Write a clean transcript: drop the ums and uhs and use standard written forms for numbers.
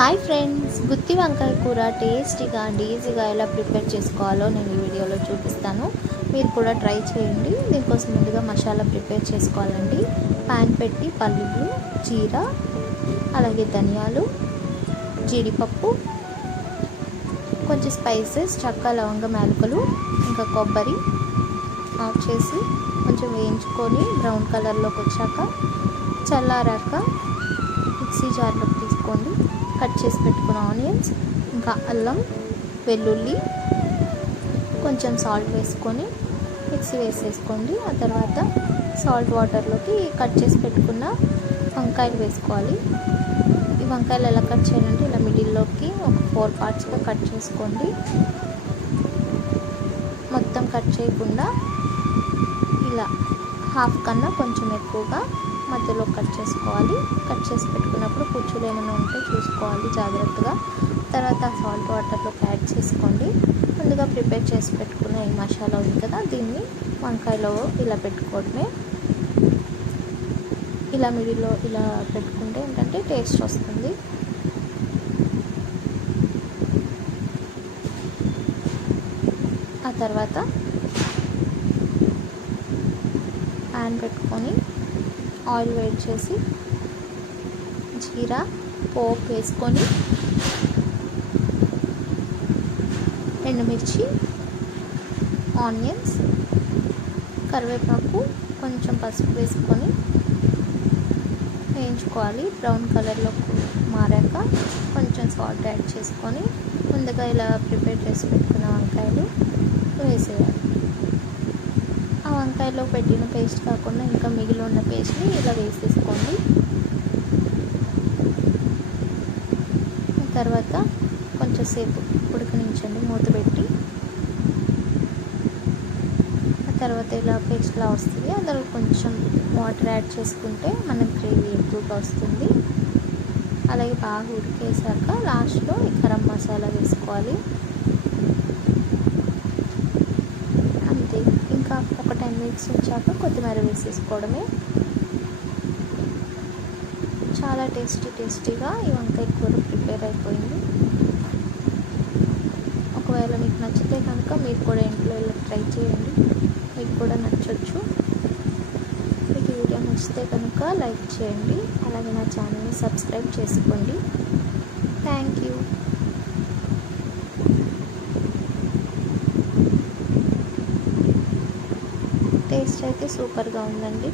Hi friends, గుత్తి వంకాయ కూర టేస్టీగా అండ్ ఈజీగా ఎలా ప్రిపేర్ చేసుకోవాలో నేను ఈ వీడియోలో చూపిస్తాను. మీరు కూడా ట్రై చేయండి. దీనికోసం ముందుగా మసాలా ప్రిపేర్ చేసుకోవాలండి. ప్యాన్ పెట్టి పల్లీలు, జీరా, అలాగే ధనియాలు, జీడిపప్పు, కొంచెం స్పైసెస్, చెక్క, లవంగం, యాలకులు, ఇంకా కొబ్బరి ఆఫ్ చేసి కొంచెం వేయించుకొని బ్రౌన్ కలర్లోకి వచ్చాక చల్లారాక మిక్సీ జార్లోకి తీసుకోండి. కట్ చేసి పెట్టుకున్న ఆనియన్స్, ఇంకా అల్లం, వెల్లుల్లి, కొంచెం సాల్ట్ వేసుకొని మిక్సీ వేసేసుకోండి. ఆ తర్వాత సాల్ట్ వాటర్లోకి కట్ చేసి పెట్టుకున్న వంకాయలు వేసుకోవాలి. ఈ వంకాయలు ఎలా కట్ చేయాలంటే ఇలా మిడిల్లోకి ఒక 4 పార్ట్స్గా కట్ చేసుకోండి. మొత్తం కట్ చేయకుండా ఇలా హాఫ్ కన్నా కొంచెం ఎక్కువగా మధ్యలో కట్ చేసుకోవాలి. కట్ చేసి పెట్టుకున్నప్పుడు పుచ్చులు ఏమైనా ఉంటే చూసుకోవాలి జాగ్రత్తగా. తర్వాత సాల్ట్ వాటర్లోకి యాడ్ చేసుకోండి. ముందుగా ప్రిపేర్ చేసి పెట్టుకున్న ఈ మసాలా ఉంది కదా, దీన్ని వంకాయలో ఇలా పెట్టుకోవడమే. ఇలా మిడిల్లో ఇలా పెట్టుకుంటే ఏంటంటే టేస్ట్ వస్తుంది. ఆ తర్వాత ప్యాన్ పెట్టుకొని ఆయిల్ వేడి చేసి జీరా, పోపు వేసుకొని ఎండుమిర్చి, ఆనియన్స్, కరివేపాకు, కొంచెం పసుపు వేసుకొని వేయించుకోవాలి. బ్రౌన్ కలర్లో మారాక కొంచెం సాల్ట్ యాడ్ చేసుకొని ముందుగా ఇలా ప్రిపేర్ చేసి పెట్టుకున్న వంకాయలు వేసేయాలి. ఆ వంకాయలో పెట్టిన పేస్ట్ కాకుండా ఇంకా మిగిలి ఉన్న పేస్ట్ని ఇలా వేసేసుకోండి. తర్వాత కొంచెం సేపు ఉడకనించండి మూత పెట్టి. ఆ తర్వాత ఇలా పేస్ట్లా వస్తుంది. అందులో కొంచెం వాటర్ యాడ్ చేసుకుంటే మనకి గ్రేవీ ఎక్కువగా వస్తుంది. అలాగే బాగా ఉడికేసాక లాస్ట్లో ఈ గరం మసాలా వేసుకోవాలి. అంతే, ఇంకా ఒక 10 మినిట్స్ వచ్చాక కొత్తిమీర వేసేసుకోవడమే. చాలా టేస్టీగా ఈ వంకాయ కూర ప్రిపేర్ అయిపోయింది. ఒకవేళ మీకు నచ్చితే కనుక మీరు కూడా ఇంట్లో ఇలా ట్రై చేయండి, మీకు కూడా నచ్చొచ్చు. మీకు ఈ వీడియో నచ్చితే కనుక లైక్ చేయండి, అలాగే నా ఛానల్ని సబ్స్క్రైబ్ చేసుకోండి. Thank you. టేస్ట్ అయితే సూపర్గా ఉందండి.